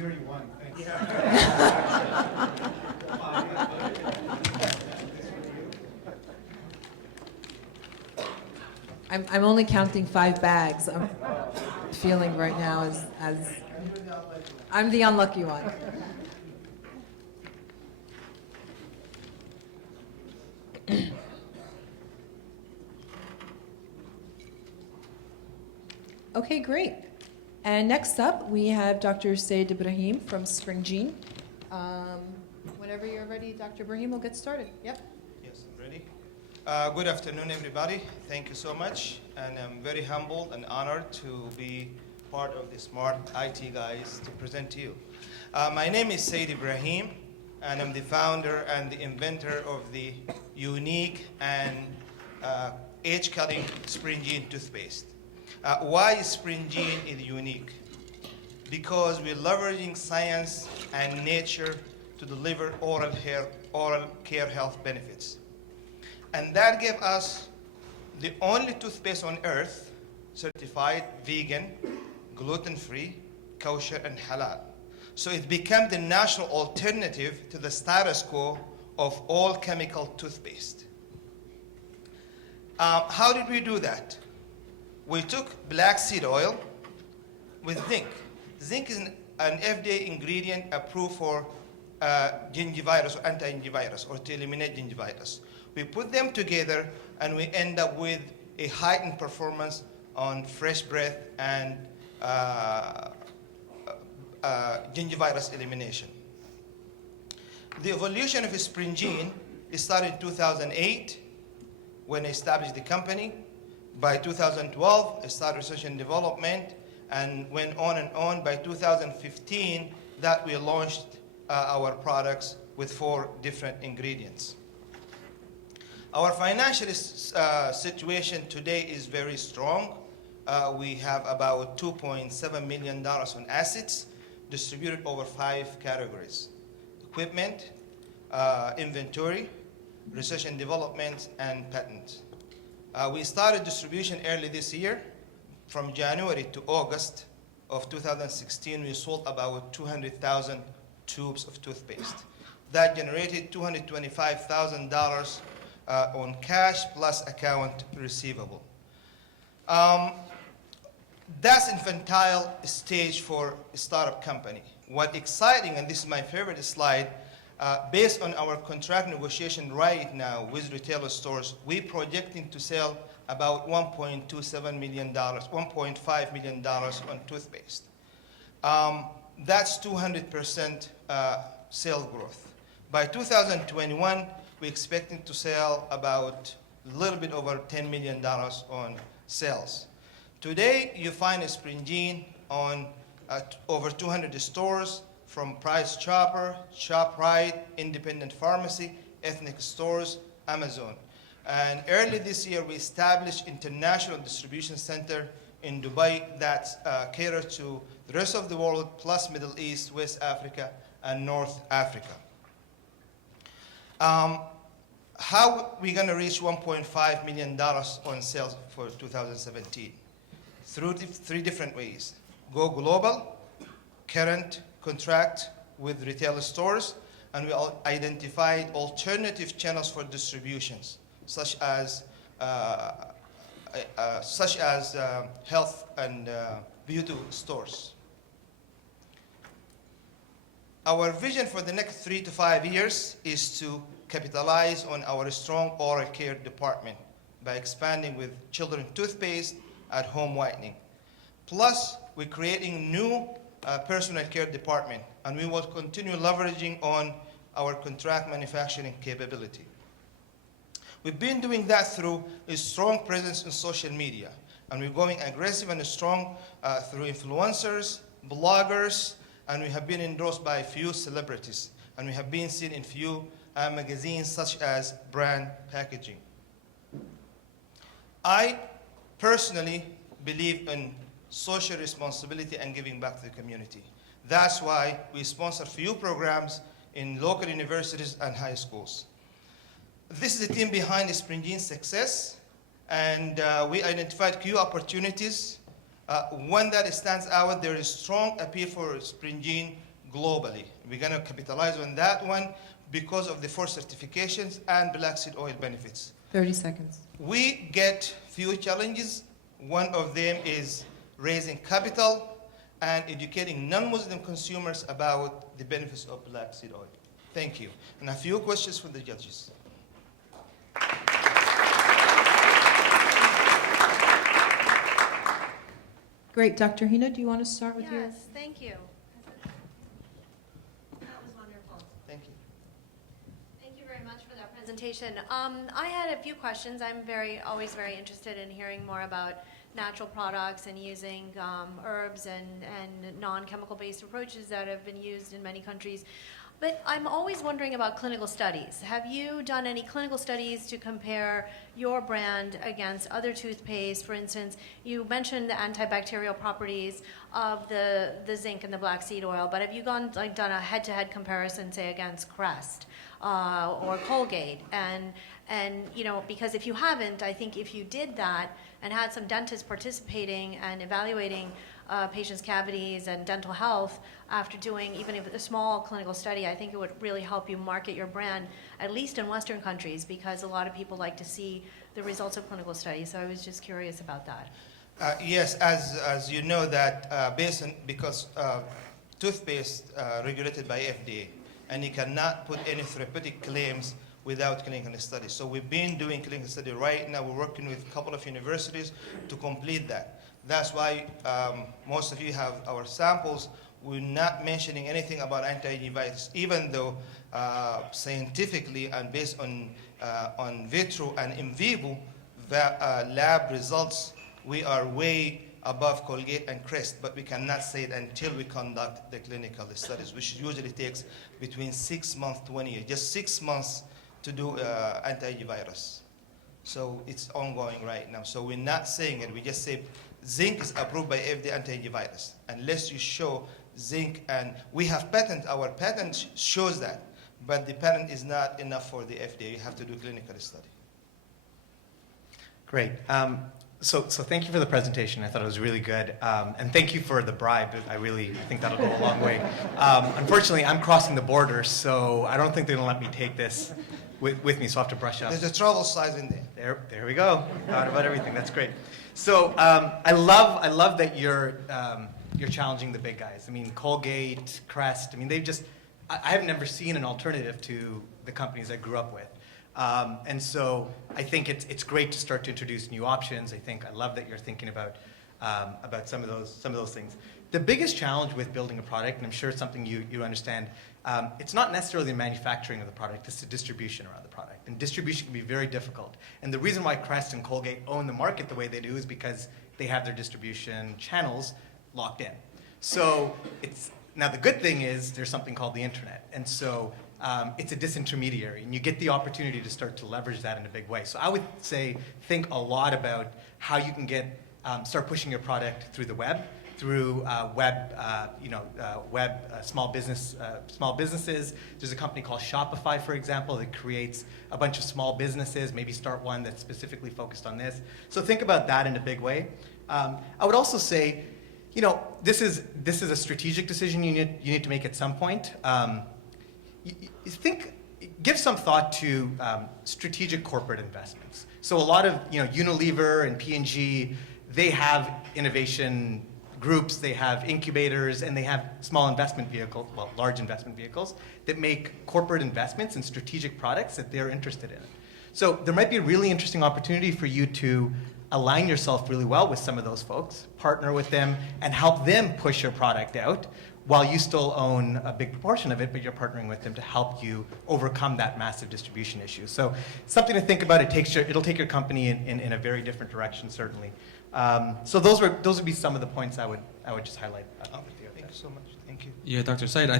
You already won. Thanks. I'm only counting 5 bags. I'm feeling right now as I'm the unlucky one. Okay, great. And next up, we have Dr. Said Ibrahim from Sprinjene. Whenever you're ready, Dr. Ibrahim, we'll get started. Yep. Yes, I'm ready. Good afternoon, everybody. Thank you so much. And I'm very humbled and honored to be part of the Smart IT guys to present to you. My name is Said Ibrahim, and I'm the founder and the inventor of the unique and age-cutting Sprinjene toothpaste. Why Sprinjene is unique? Because we're leveraging science and nature to deliver oral care health benefits. And that gave us the only toothpaste on earth certified vegan, gluten-free, kosher, and halal. So it became the national alternative to the status quo of all chemical toothpaste. How did we do that? We took black seed oil with zinc. Zinc is an FDA ingredient approved for gingivitis or anti-gingivitis, or to eliminate gingivitis. We put them together and we end up with a heightened performance on fresh breath and gingivitis elimination. The evolution of Sprinjene started in 2008 when I established the company. By 2012, I started research and development and went on and on. By 2015, that we launched our products with 4 different ingredients. Our financial situation today is very strong. We have about $2.7 million on assets distributed over 5 categories: equipment, inventory, research and development, and patents. We started distribution early this year. From January to August of 2016, we sold about 200,000 tubes of toothpaste. That generated $225,000 on cash plus account receivable. That's infantile stage for a startup company. What's exciting, and this is my favorite slide, based on our contract negotiation right now with retail stores, we're projecting to sell about $1.27 million, $1.5 million on toothpaste. That's 200% sales growth. By 2021, we're expecting to sell about a little bit over $10 million on sales. Today, you find a Sprinjene on over 200 stores, from Price Chopper, ShopRite, independent pharmacy, ethnic stores, Amazon. And early this year, we established international distribution center in Dubai that caters to the rest of the world, plus Middle East, West Africa, and North Africa. How are we going to reach $1.5 million on sales for 2017? Through 3 different ways: go global, current contract with retail stores, and we identified alternative channels for distributions, such as health and beauty stores. Our vision for the next 3 to 5 years is to capitalize on our strong oral care department by expanding with children toothpaste, at-home whitening. Plus, we're creating new personal care department, and we will continue leveraging on our contract manufacturing capability. We've been doing that through a strong presence in social media, and we're going aggressive and strong through influencers, bloggers, and we have been endorsed by a few celebrities, and we have been seen in few magazines such as Brand Packaging. I personally believe in social responsibility and giving back to the community. That's why we sponsor few programs in local universities and high schools. This is the team behind Sprinjene's success, and we identified few opportunities. One that stands out, there is strong appeal for Sprinjene globally. We're going to capitalize on that one because of the 4 certifications and black seed oil benefits. 30 seconds. We get few challenges. One of them is raising capital and educating non-Muslim consumers about the benefits of black seed oil. Thank you. And a few questions from the judges. Great. Dr. Hina, do you want to start with your? Yes, thank you. That was wonderful. Thank you. Thank you very much for that presentation. I had a few questions. I'm always very interested in hearing more about natural products and using herbs and non-chemical based approaches that have been used in many countries. But I'm always wondering about clinical studies. Have you done any clinical studies to compare your brand against other toothpaste? For instance, you mentioned the antibacterial properties of the zinc and the black seed oil, but have you done a head-to-head comparison, say, against Crest or Colgate? And because if you haven't, I think if you did that and had some dentists participating and evaluating patients' cavities and dental health after doing even a small clinical study, I think it would really help you market your brand, at least in Western countries, because a lot of people like to see the results of clinical studies. So I was just curious about that. Yes, as you know that because toothpaste regulated by FDA, and you cannot put any therapeutic claims without clinical study. So we've been doing clinical study right now. We're working with a couple of universities to complete that. That's why most of you have our samples. We're not mentioning anything about anti-virus, even though scientifically and based on vitro and in vivo lab results, we are way above Colgate and Crest, but we cannot say it until we conduct the clinical studies, which usually takes between 6 months to 1 year, just 6 months to do antivirus. So it's ongoing right now. So we're not saying it, we just say zinc is approved by FDA antivirus, unless you show zinc, and we have patent, our patent shows that, but the patent is not enough for the FDA, you have to do clinical study. Great. So thank you for the presentation. I thought it was really good. And thank you for the bribe. I really think that'll go a long way. Unfortunately, I'm crossing the border, so I don't think they're going to let me take this with me, so I have to brush up. There's a travel size in there. There we go. Thought about everything. That's great. So I love that you're challenging the big guys. I mean, Colgate, Crest. I mean, I have never seen an alternative to the companies I grew up with. And so I think it's great to start to introduce new options. I love that you're thinking about some of those things. The biggest challenge with building a product, and I'm sure it's something you understand, it's not necessarily the manufacturing of the product, it's the distribution around the product. And distribution can be very difficult. And the reason why Crest and Colgate own the market the way they do is because they have their distribution channels locked in. So now the good thing is there's something called the internet. And so it's a disintermediary, and you get the opportunity to start to leverage that in a big way. So I would say think a lot about how you can start pushing your product through the web, through small businesses. There's a company called Shopify, for example, that creates a bunch of small businesses. Maybe start one that's specifically focused on this. So think about that in a big way. I would also say, this is a strategic decision you need to make at some point. Give some thought to strategic corporate investments. So a lot of Unilever and P&G, they have innovation groups, they have incubators, and they have large investment vehicles that make corporate investments in strategic products that they're interested in. So there might be a really interesting opportunity for you to align yourself really well with some of those folks, partner with them, and help them push your product out while you still own a big proportion of it, but you're partnering with them to help you overcome that massive distribution issue. So something to think about. It'll take your company in a very different direction, certainly. So those would be some of the points I would just highlight. Thank you so much. Thank you. Yeah, Dr. Said,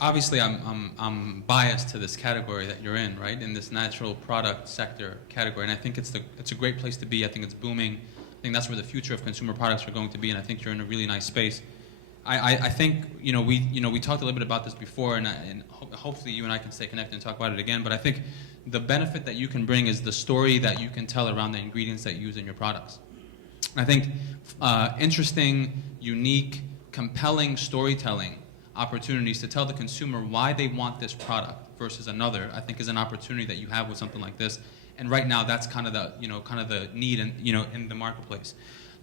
obviously I'm biased to this category that you're in, right? In this natural product sector category, and I think it's a great place to be. I think it's booming. I think that's where the future of consumer products are going to be, and I think you're in a really nice space. I think we talked a little bit about this before, and hopefully you and I can stay connected and talk about it again. But I think the benefit that you can bring is the story that you can tell around the ingredients that you use in your products. I think interesting, unique, compelling storytelling opportunities to tell the consumer why they want this product versus another, I think is an opportunity that you have with something like this. And right now, that's kind of the need in the marketplace.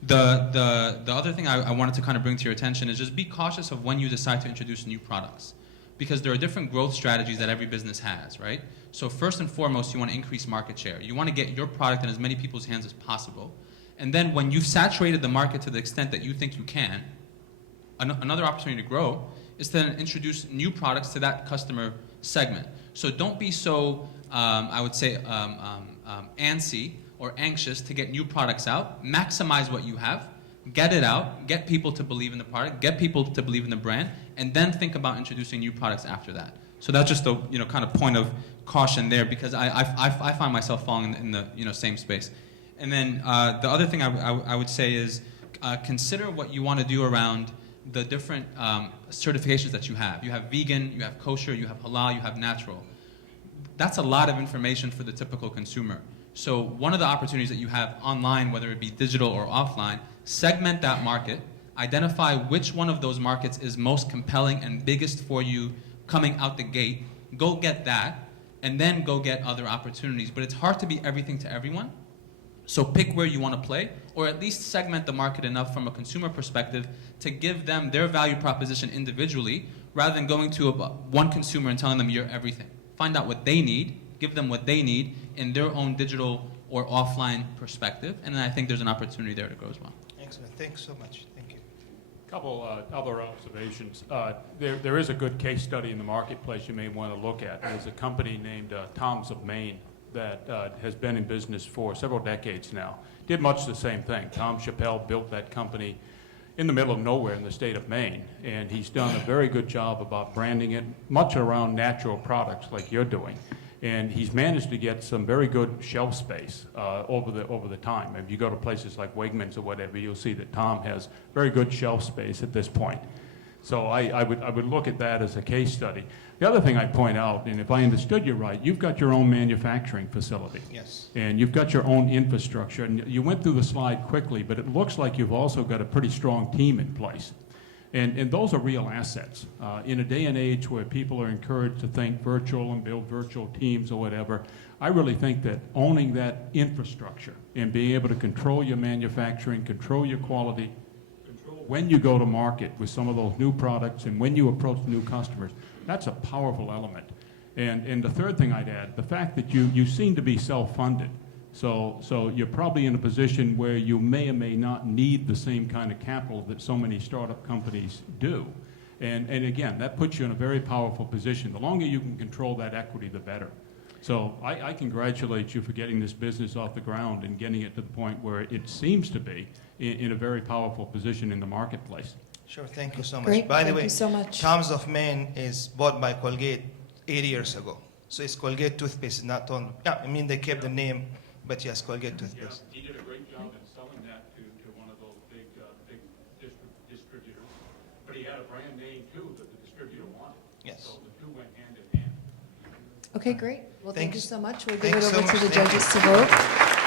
The other thing I wanted to kind of bring to your attention is just be cautious of when you decide to introduce new products, because there are different growth strategies that every business has, right? So first and foremost, you want to increase market share. You want to get your product in as many people's hands as possible. And then when you've saturated the market to the extent that you think you can, another opportunity to grow is to introduce new products to that customer segment. So don't be so, I would say, antsy or anxious to get new products out. Maximize what you have, get it out, get people to believe in the product, get people to believe in the brand, and then think about introducing new products after that. So that's just a kind of point of caution there, because I find myself falling in the same space. And then the other thing I would say is consider what you want to do around the different certifications that you have. You have vegan, you have kosher, you have halal, you have natural. That's a lot of information for the typical consumer. So one of the opportunities that you have online, whether it be digital or offline, segment that market, identify which one of those markets is most compelling and biggest for you coming out the gate, go get that, and then go get other opportunities. But it's hard to be everything to everyone. So pick where you want to play, or at least segment the market enough from a consumer perspective to give them their value proposition individually, rather than going to one consumer and telling them you're everything. Find out what they need, give them what they need in their own digital or offline perspective, and then I think there's an opportunity there to grow as well. Excellent. Thanks so much. Thank you. Couple other observations. There is a good case study in the marketplace you may want to look at. There's a company named Tom's of Maine that has been in business for several decades now. Did much the same thing. Tom Chappelle built that company in the middle of nowhere in the state of Maine, and he's done a very good job about branding it, much around natural products like you're doing. And he's managed to get some very good shelf space over the time. If you go to places like Wegmans or whatever, you'll see that Tom has very good shelf space at this point. So I would look at that as a case study. The other thing I'd point out, and if I understood you right, you've got your own manufacturing facility. Yes. And you've got your own infrastructure. And you went through the slide quickly, but it looks like you've also got a pretty strong team in place. And those are real assets. In a day and age where people are encouraged to think virtual and build virtual teams or whatever, I really think that owning that infrastructure and being able to control your manufacturing, control your quality, control when you go to market with some of those new products and when you approach new customers, that's a powerful element. And the third thing I'd add, the fact that you seem to be self-funded. So you're probably in a position where you may or may not need the same kind of capital that so many startup companies do. And again, that puts you in a very powerful position. The longer you can control that equity, the better. So I congratulate you for getting this business off the ground and getting it to the point where it seems to be in a very powerful position in the marketplace. Sure. Thank you so much. Great. By the Thank way, you so much. Tom's of Maine is bought by Colgate 80 years ago. So it's Colgate toothpaste, not on. Yeah, I mean they kept the name, but yes, Colgate toothpaste. Yeah, he did a great job in selling that to one of those big distributors. But he had a brand name too that the distributor wanted. Yes. So the two went hand in hand. Okay, great. Well, thank you Thanks. so much. We'll give it Thanks so over to much. the Thank judges to vote.